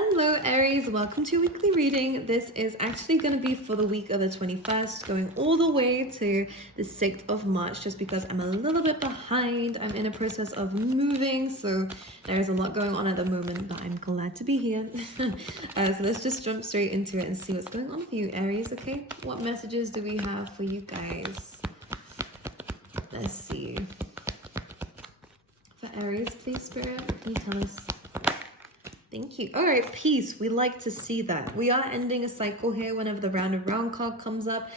Hello Aries, welcome to weekly reading. This is actually going to be for the week of the 21st, going all the way to the 6th of March, just because I'm a little bit behind. I'm in a process of moving, so there's a lot going on at the moment, but I'm glad to be here. So let's just jump straight into it and see what's going on for you, Aries, okay? What messages do we have for you guys? Let's see. For Aries, please, Spirit, can you tell us? Thank you. All right, peace. We like to see that. We are ending a cycle here whenever the round and round card comes up.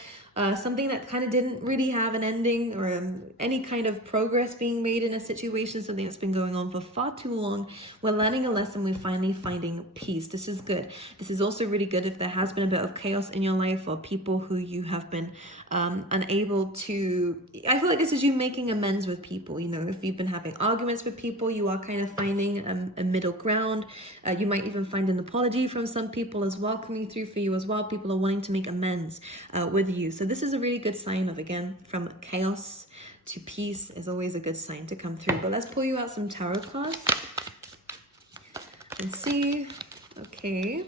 Something that kind of didn't really have an ending or any kind of progress being made in a situation, something that's been going on for far too long. We're learning a lesson. We're finally finding peace. This is good. This is also really good if there has been a bit of chaos in your life or people who you have been unable to... I feel like this is you making amends with people. You know, if you've been having arguments with people, you are kind of finding a middle ground. You might even find an apology from some people as well coming through for you as well. People are wanting to make amends with you. So this is a really good sign of, again, from chaos to peace is always a good sign to come through. But let's pull you out some tarot cards and see. Okay.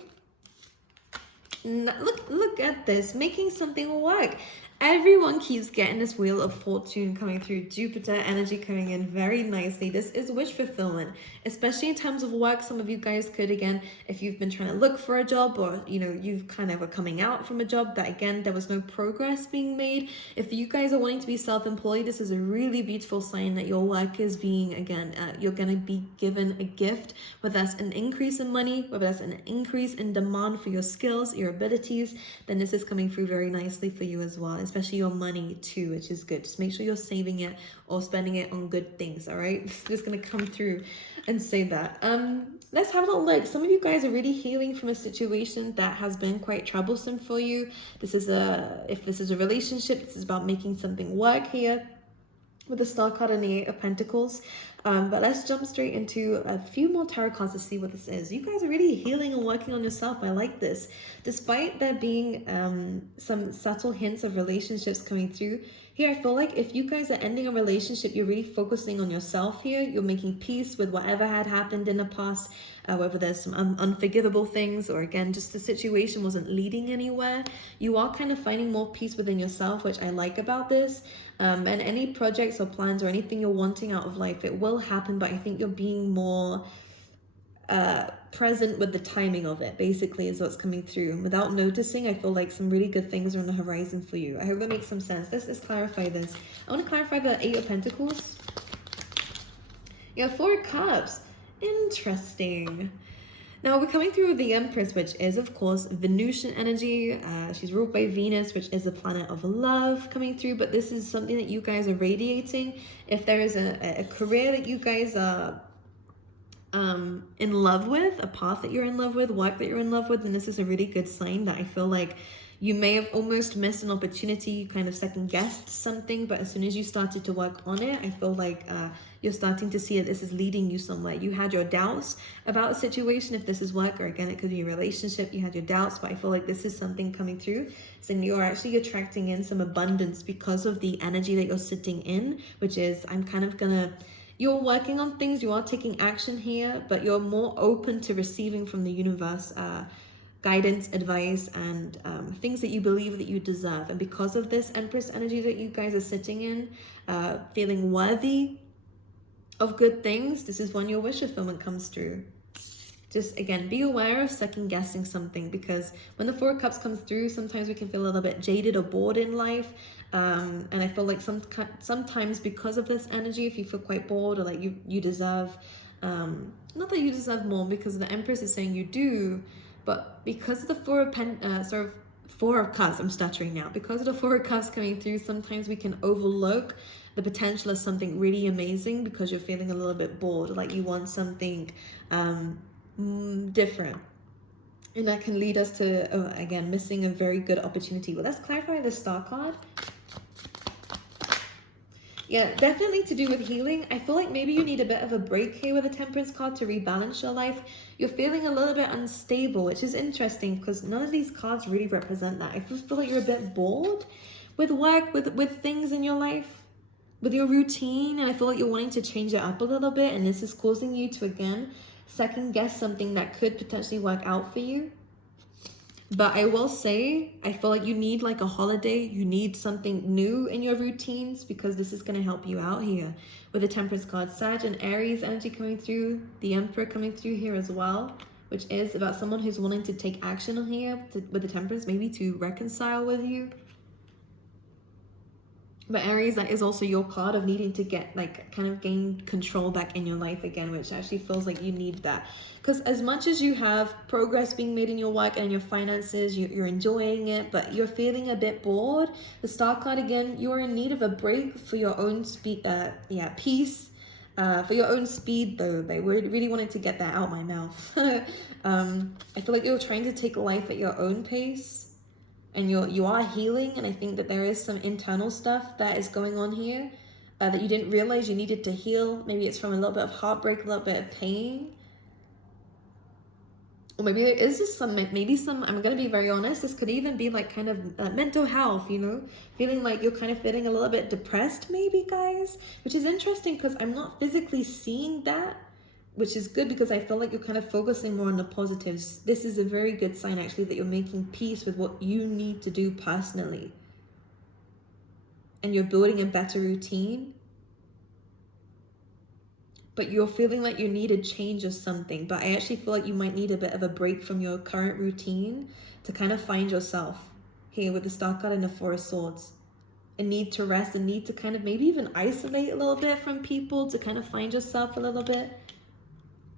Look at this. Making something work. Everyone keeps getting this wheel of fortune coming through. Jupiter energy coming in very nicely. This is wish fulfillment, especially in terms of work. Some of you guys could, again, if you've been trying to look for a job or, you know, you've kind of are coming out from a job that, again, there was no progress being made. If you guys are wanting to be self-employed, this is a really beautiful sign that your work is being, again, you're going to be given a gift, whether that's an increase in money, whether that's an increase in demand for your skills, your abilities, then this is coming through very nicely for you as well. Especially your money too, which is good. Just make sure you're saving it or spending it on good things, all right? Just gonna come through and say that. Let's have a little look. Some of you guys are really healing from a situation that has been quite troublesome for you. This is if this is a relationship, this is about making something work here with the Star card and the Eight of Pentacles. But let's jump straight into a few more tarot cards to see what this is. You guys are really healing and working on yourself. I like this. Despite there being some subtle hints of relationships coming through, here I feel like if you guys are ending a relationship, you're really focusing on yourself here. You're making peace with whatever had happened in the past, whether there's some unforgivable things or, again, just the situation wasn't leading anywhere. You are kind of finding more peace within yourself, which I like about this. And any projects or plans or anything you're wanting out of life, it will happen, but I think you're being more present with the timing of it, basically, is what's coming through. And without noticing, I feel like some really good things are on the horizon for you. I hope that makes some sense. Let's clarify this. I want to clarify the Eight of Pentacles. Yeah, Four of Cups. Interesting. Now we're coming through with the Empress, which is, of course, Venusian energy. She's ruled by Venus, which is a planet of love coming through. But this is something that you guys are radiating. If there is a career that you guys are in love with, a path that you're in love with, work that you're in love with, then this is a really good sign that I feel like you may have almost missed an opportunity. You kind of second guessed something, but as soon as you started to work on it, I feel like you're starting to see that this is leading you somewhere. You had your doubts about a situation, if this is work, or again, it could be a relationship. You had your doubts, but I feel like this is something coming through. So you're actually attracting in some abundance because of the energy that you're sitting in, which is, you're working on things, you are taking action here, but you're more open to receiving from the universe guidance, advice, and things that you believe that you deserve. And because of this Empress energy that you guys are sitting in, feeling worthy of good things, this is when your wish fulfillment comes through. Just, again, be aware of second guessing something, because when the Four of Cups comes through, sometimes we can feel a little bit jaded or bored in life. And I feel like sometimes because of this energy, if you feel quite bored or like you deserve, not that you deserve more, because the Empress is saying you do, but because of the Four of Cups, I'm stuttering now. Because of the Four of Cups coming through, sometimes we can overlook the potential of something really amazing because you're feeling a little bit bored, like you want something different. And that can lead us to, again, missing a very good opportunity. But let's clarify the Star card. Yeah, definitely to do with healing. I feel like maybe you need a bit of a break here with the Temperance card to rebalance your life. You're feeling a little bit unstable, which is interesting because none of these cards really represent that. I feel like you're a bit bored with work, with things in your life, with your routine. And I feel like you're wanting to change it up a little bit. And this is causing you to, again, second guess something that could potentially work out for you. But I will say, I feel like you need like a holiday. You need something new in your routines, because this is going to help you out here. With the Temperance card, Sag and Aries energy coming through, the Emperor coming through here as well, which is about someone who's wanting to take action on here with the Temperance, maybe to reconcile with you. But Aries, that is also your card of needing to get like kind of gain control back in your life again, which actually feels like you need that. Because as much as you have progress being made in your work and your finances, you're enjoying it, but you're feeling a bit bored. The Star card again, you are in need of a break for your own peace. For your own speed though, babe. We're really wanting to get that out my mouth. I feel like you're trying to take life at your own pace. And you are healing, and I think that there is some internal stuff that is going on here that you didn't realize you needed to heal. Maybe it's from a little bit of heartbreak, a little bit of pain. Or maybe there is just I'm gonna be very honest, this could even be like kind of mental health, you know, feeling like you're kind of feeling a little bit depressed maybe, guys, which is interesting because I'm not physically seeing that, which is good because I feel like you're kind of focusing more on the positives. This is a very good sign actually that you're making peace with what you need to do personally. And you're building a better routine. But you're feeling like you need a change of something. But I actually feel like you might need a bit of a break from your current routine to kind of find yourself. Here with the Star card and the Four of Swords. A need to rest, a need to kind of maybe even isolate a little bit from people to kind of find yourself a little bit.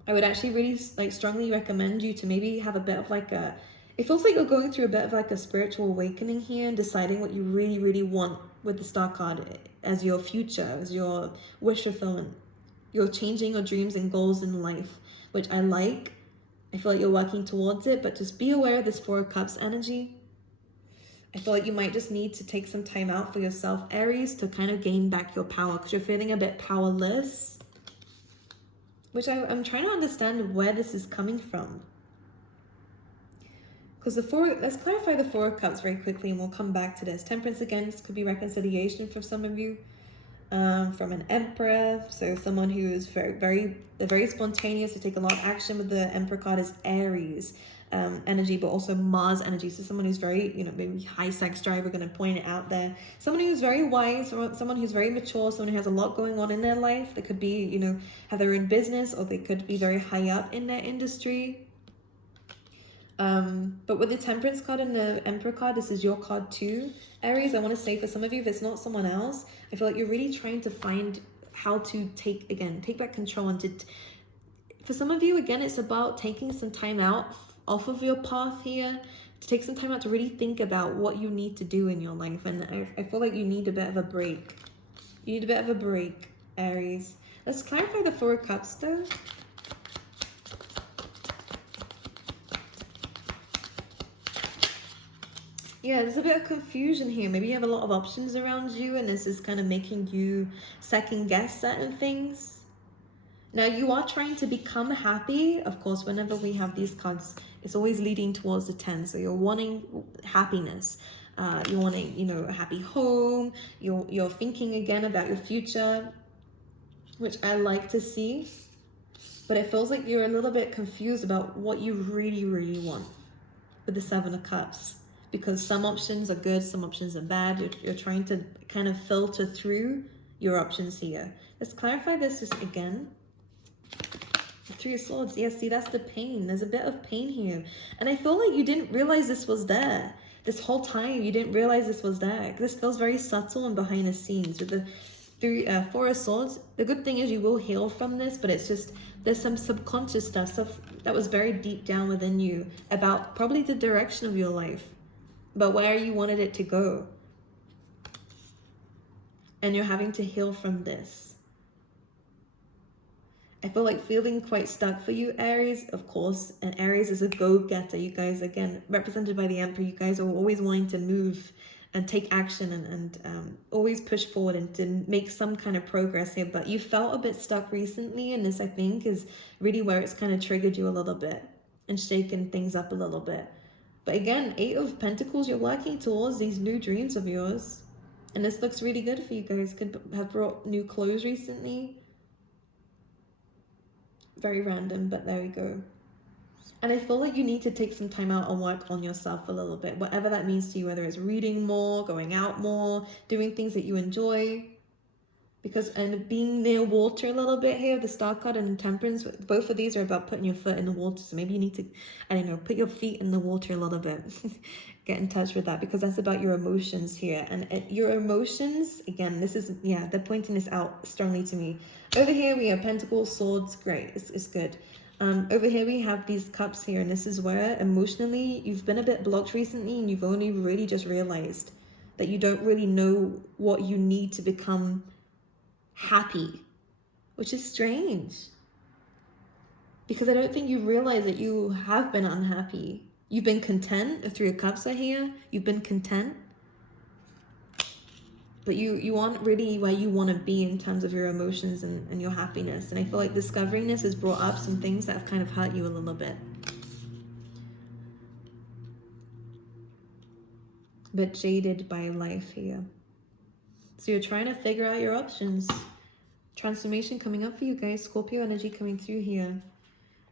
I would actually really like strongly recommend you to maybe have a bit of like it feels like you're going through a bit of like a spiritual awakening here and deciding what you really, really want with the Star card as your future, as your wish fulfillment. You're changing your dreams and goals in life, which I like. I feel like you're working towards it, but just be aware of this Four of Cups energy. I feel like you might just need to take some time out for yourself, Aries, to kind of gain back your power because you're feeling a bit powerless. Which I'm trying to understand where this is coming from. Because let's clarify the Four of Cups very quickly and we'll come back to this. Temperance again, this could be reconciliation for some of you. From an Emperor, so someone who is very spontaneous, to take a lot of action. With the Emperor card is Aries energy, but also Mars energy. So someone who's very, maybe high sex drive, we're going to point it out there. Someone who's very wise, someone who's very mature, someone who has a lot going on in their life. They could be, have their own business, or they could be very high up in their industry. But with the Temperance card and the Emperor card, this is your card too, Aries. I want to say for some of you, if it's not someone else, I feel like you're really trying to find how to take back control. And for some of you, again, it's about taking some time out off of your path here, to take some time out to really think about what you need to do in your life. And I feel like you need a bit of a break. You need a bit of a break, Aries. Let's clarify the Four of Cups though. Yeah, there's a bit of confusion here. Maybe you have a lot of options around you and this is kind of making you second guess certain things. Now, you are trying to become happy. Of course, whenever we have these cards, it's always leading towards the 10. So you're wanting happiness. You're wanting, a happy home. You're thinking again about your future, which I like to see. But it feels like you're a little bit confused about what you really, really want with the Seven of Cups. Because some options are good, some options are bad. You're trying to kind of filter through your options here. Let's clarify this just again. The Three of Swords. Yeah, see, that's the pain. There's a bit of pain here. And I feel like you didn't realize this was there. This whole time, you didn't realize this was there. This feels very subtle and behind the scenes. With the Four of Swords, the good thing is you will heal from this, but it's just, there's some subconscious stuff that was very deep down within you about probably the direction of your life. But where you wanted it to go. And you're having to heal from this. I feel like feeling quite stuck for you, Aries, of course. And Aries is a go-getter. You guys, again, represented by the Emperor, you guys are always wanting to move and take action and always push forward and to make some kind of progress here. But you felt a bit stuck recently. And this, I think, is really where it's kind of triggered you a little bit and shaken things up a little bit. But again, Eight of Pentacles, you're working towards these new dreams of yours. And this looks really good for you guys. Could have brought new clothes recently. very random, but there we go. And I feel like you need to take some time out and work on yourself a little bit, whatever that means to you, whether it's reading more, going out more, doing things that you enjoy. Because, and being near water a little bit here, the Star card and Temperance, both of these are about putting your foot in the water. So maybe you need to, I don't know, put your feet in the water a little bit. Get in touch with that, because that's about your emotions here. And your emotions, again, this is, yeah, they're pointing this out strongly to me. Over here, we have Pentacles, Swords, great, it's good. Over here, we have these Cups here, and this is where emotionally, you've been a bit blocked recently, and you've only really just realized that you don't really know what you need to become happy, which is strange, because I don't think you realize that you have been unhappy. You've been content. The Three of Cups are here. You've been content, but you aren't really where you want to be in terms of your emotions and your happiness. And I feel like discovering this has brought up some things that have kind of hurt you a little bit. But jaded by life here. So you're trying to figure out your options. Transformation coming up for you guys. Scorpio energy coming through here.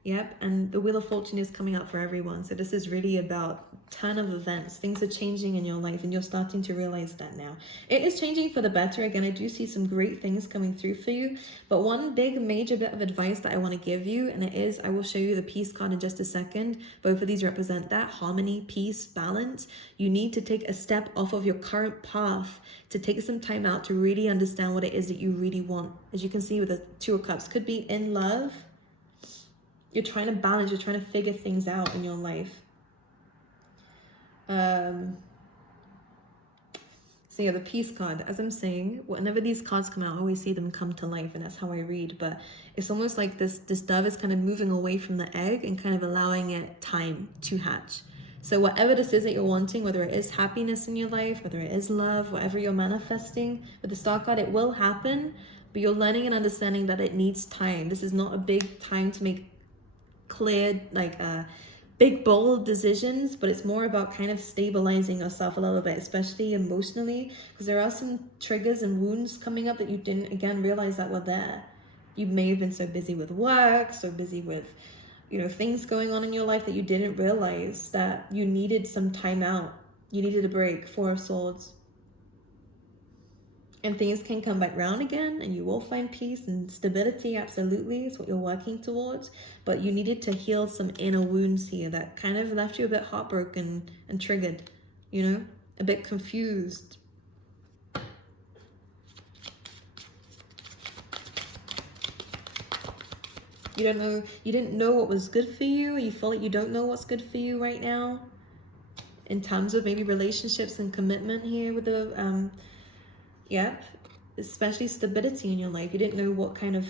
Yep, and the Wheel of Fortune is coming up for everyone. So this is really about ton of events. Things are changing in your life, and you're starting to realize that now. It is changing for the better. Again, I do see some great things coming through for you. But one big major bit of advice that I want to give you, and it is, I will show you the Peace card in just a second. Both of these represent that. Harmony, peace, balance. You need to take a step off of your current path to take some time out to really understand what it is that you really want. As you can see with the Two of Cups, could be in love. You're trying to balance, you're trying to figure things out in your life. So yeah, the Peace card, as I'm saying, whenever these cards come out, I always see them come to life, and that's how I read. But it's almost like this dove is kind of moving away from the egg and kind of allowing it time to hatch. So whatever this is that you're wanting, whether it is happiness in your life, whether it is love, whatever you're manifesting, with the Star card, it will happen, but you're learning and understanding that it needs time. This is not a big time to make clear, like big bold decisions, but it's more about kind of stabilizing yourself a little bit, especially emotionally, because there are some triggers and wounds coming up that you didn't, again, realize that were there. You may have been so busy with work, so busy with, you know, things going on in your life that you didn't realize that you needed some time out. You needed a break. Four of Swords. And things can come back round again, and you will find peace and stability. Absolutely, it's what you're working towards. But you needed to heal some inner wounds here that kind of left you a bit heartbroken and triggered, you know, a bit confused. You don't know, you didn't know what was good for you, or you feel like you don't know what's good for you right now in terms of maybe relationships and commitment here with the yep, especially stability in your life. You didn't know what kind of,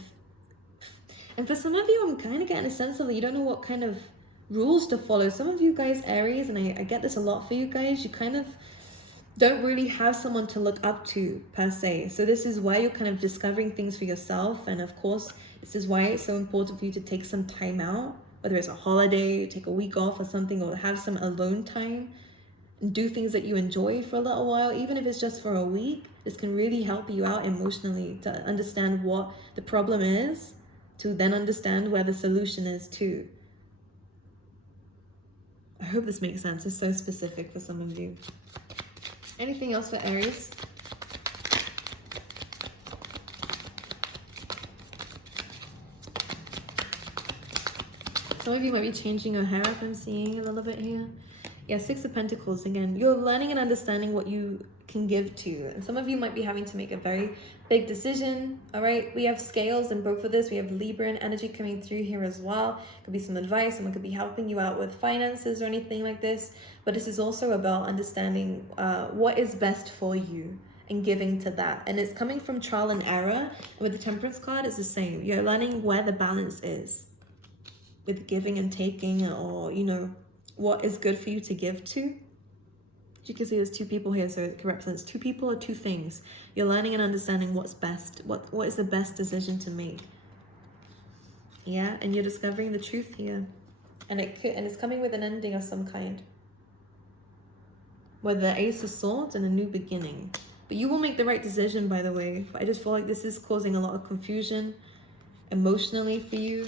and for some of you, I'm kind of getting a sense of that you don't know what kind of rules to follow. Some of you guys, Aries, and I get this a lot for you guys, you kind of don't really have someone to look up to per se. So this is why you're kind of discovering things for yourself. And of course, this is why it's so important for you to take some time out, whether it's a holiday, take a week off or something, or have some alone time. Do things that you enjoy for a little while, even if it's just for a week. This can really help you out emotionally to understand what the problem is, to then understand where the solution is too. I hope this makes sense. It's so specific for some of you. Anything else for Aries? Some of you might be changing your hair up, I'm seeing a little bit here. Yeah, Six of Pentacles again. You're learning and understanding what you can give to you. And some of you might be having to make a very big decision. All right, we have scales in both of this. We have Libra energy coming through here as well. Could be some advice. Someone could be helping you out with finances or anything like this. But this is also about understanding what is best for you and giving to that. And it's coming from trial and error. And with the Temperance card, it's the same. You're learning where the balance is with giving and taking, or, you know, what is good for you to give to. You can see there's two people here, so it represents two people or two things. You're learning and understanding what's best, what is the best decision to make. Yeah, and you're discovering the truth here. And it's coming with an ending of some kind. With the Ace of Swords and a new beginning. But you will make the right decision, by the way. But I just feel like this is causing a lot of confusion emotionally for you.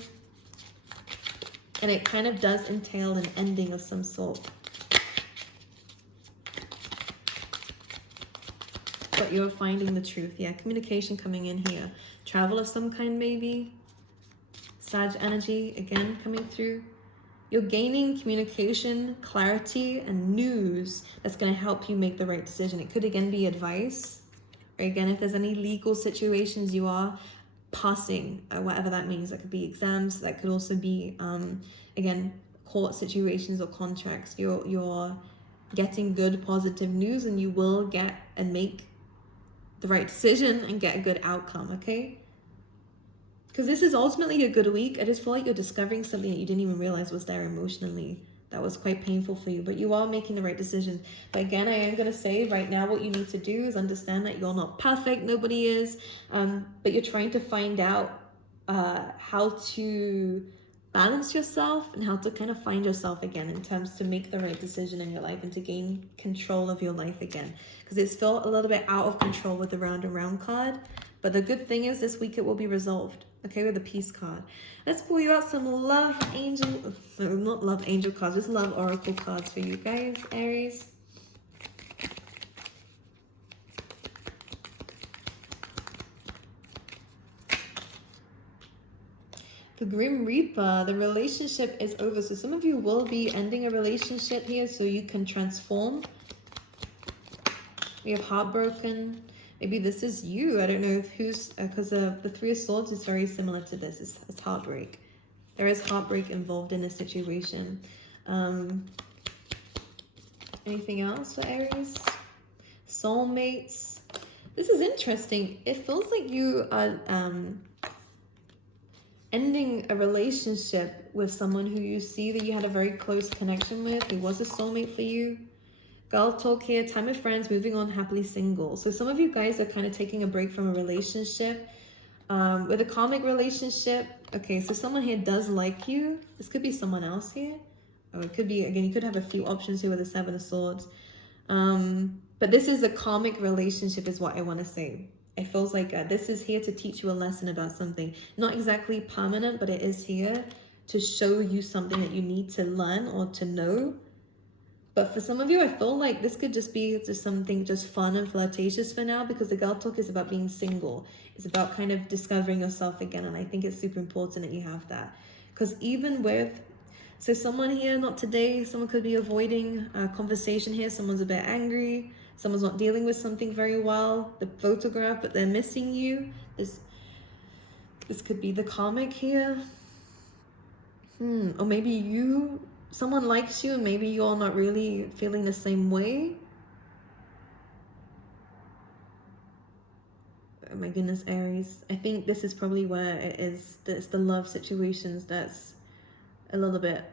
And it kind of does entail an ending of some sort. But you're finding the truth. Yeah, communication coming in here. Travel of some kind, maybe. Sag energy, again, coming through. You're gaining communication, clarity, and news that's going to help you make the right decision. It could, again, be advice. Or, again, if there's any legal situations you are passing, whatever that means. That could be exams. That could also be, again, court situations or contracts. You're getting good, positive news, and you will get and make the right decision and get a good outcome, okay? Because this is ultimately a good week. I just feel like you're discovering something that you didn't even realize was there emotionally. That was quite painful for you, but you are making the right decision. But again, I am going to say right now what you need to do is understand that you're not perfect. Nobody is. But you're trying to find out how to balance yourself and how to kind of find yourself again in terms to make the right decision in your life and to gain control of your life again. Because it's still a little bit out of control with the round and round card. But the good thing is this week it will be resolved. Okay, with the peace card. Let's pull you out some love angel, not love angel cards, just love oracle cards for you guys, Aries. The Grim Reaper, the relationship is over. So some of you will be ending a relationship here so you can transform. We have heartbroken. Maybe this is you. I don't know if who's, because the Three of Swords is very similar to this. It's heartbreak. There is heartbreak involved in this situation. Anything else for Aries? Soulmates. This is interesting. It feels like you are ending a relationship with someone who you see that you had a very close connection with, who was a soulmate for you. Girl talk here, time with friends, moving on, happily single. So some of you guys are kind of taking a break from a relationship. With a karmic relationship, okay, so someone here does like you. This could be someone else here. Or it could be, again, you could have a few options here with the Seven of Swords. But this is a karmic relationship is what I want to say. It feels like this is here to teach you a lesson about something. Not exactly permanent, but it is here to show you something that you need to learn or to know. But for some of you, I feel like this could just be just something just fun and flirtatious for now, because the girl talk is about being single. It's about kind of discovering yourself again. And I think it's super important that you have that. Because even with, so someone here, not today, someone could be avoiding a conversation here. Someone's a bit angry. Someone's not dealing with something very well. The photograph, but they're missing you. This could be the karmic here. Or maybe someone likes you and maybe you're not really feeling the same way. Oh my goodness, Aries. I think this is probably where it is. It's the love situations that's a little bit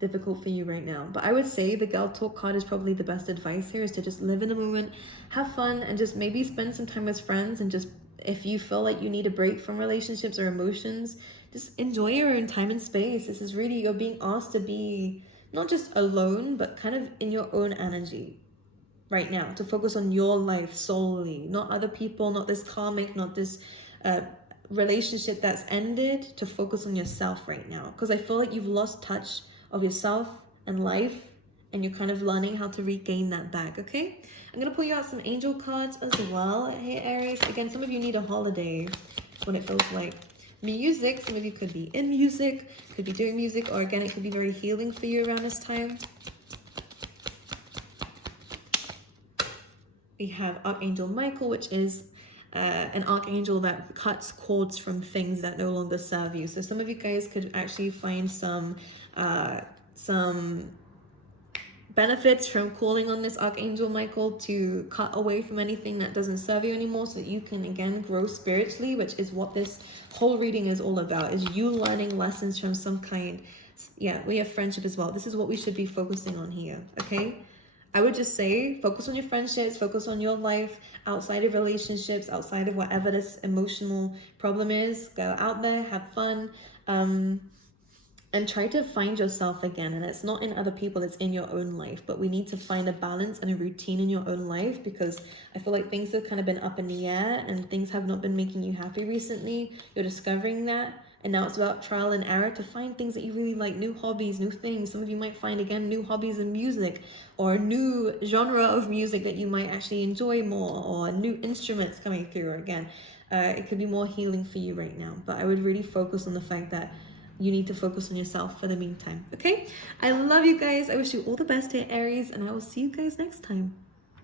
difficult for you right now. But I would say the girl talk card is probably the best advice here, is to just live in the moment, have fun, and just maybe spend some time with friends. And just, if you feel like you need a break from relationships or emotions, just enjoy your own time and space. This is really, you're being asked to be not just alone, but kind of in your own energy right now, to focus on your life solely, not other people, not this karmic, not this relationship that's ended, to focus on yourself right now. Because I feel like you've lost touch of yourself and life, and you're kind of learning how to regain that back, okay? I'm going to pull you out some angel cards as well here, Aries. Again, some of you need a holiday, what it feels like. Music, some of you could be in music, could be doing music, or again, it could be very healing for you around this time. We have Archangel Michael, which is an archangel that cuts cords from things that no longer serve you. So some of you guys could actually find some benefits from calling on this Archangel Michael to cut away from anything that doesn't serve you anymore, so that you can again grow spiritually, which is what this whole reading is all about, is you learning lessons from some kind. Yeah, we have friendship as well. This is what we should be focusing on here, okay? I would just say focus on your friendships, focus on your life outside of relationships, outside of whatever this emotional problem is. Go out there, have fun, and try to find yourself again. And it's not in other people, it's in your own life. But we need to find a balance and a routine in your own life, because I feel like things have kind of been up in the air and things have not been making you happy recently. You're discovering that. And now it's about trial and error to find things that you really like, new hobbies, new things. Some of you might find, again, new hobbies in music, or a new genre of music that you might actually enjoy more, or new instruments coming through. Again, it could be more healing for you right now. But I would really focus on the fact that you need to focus on yourself for the meantime. Okay? I love you guys. I wish you all the best here, Aries, and I will see you guys next time.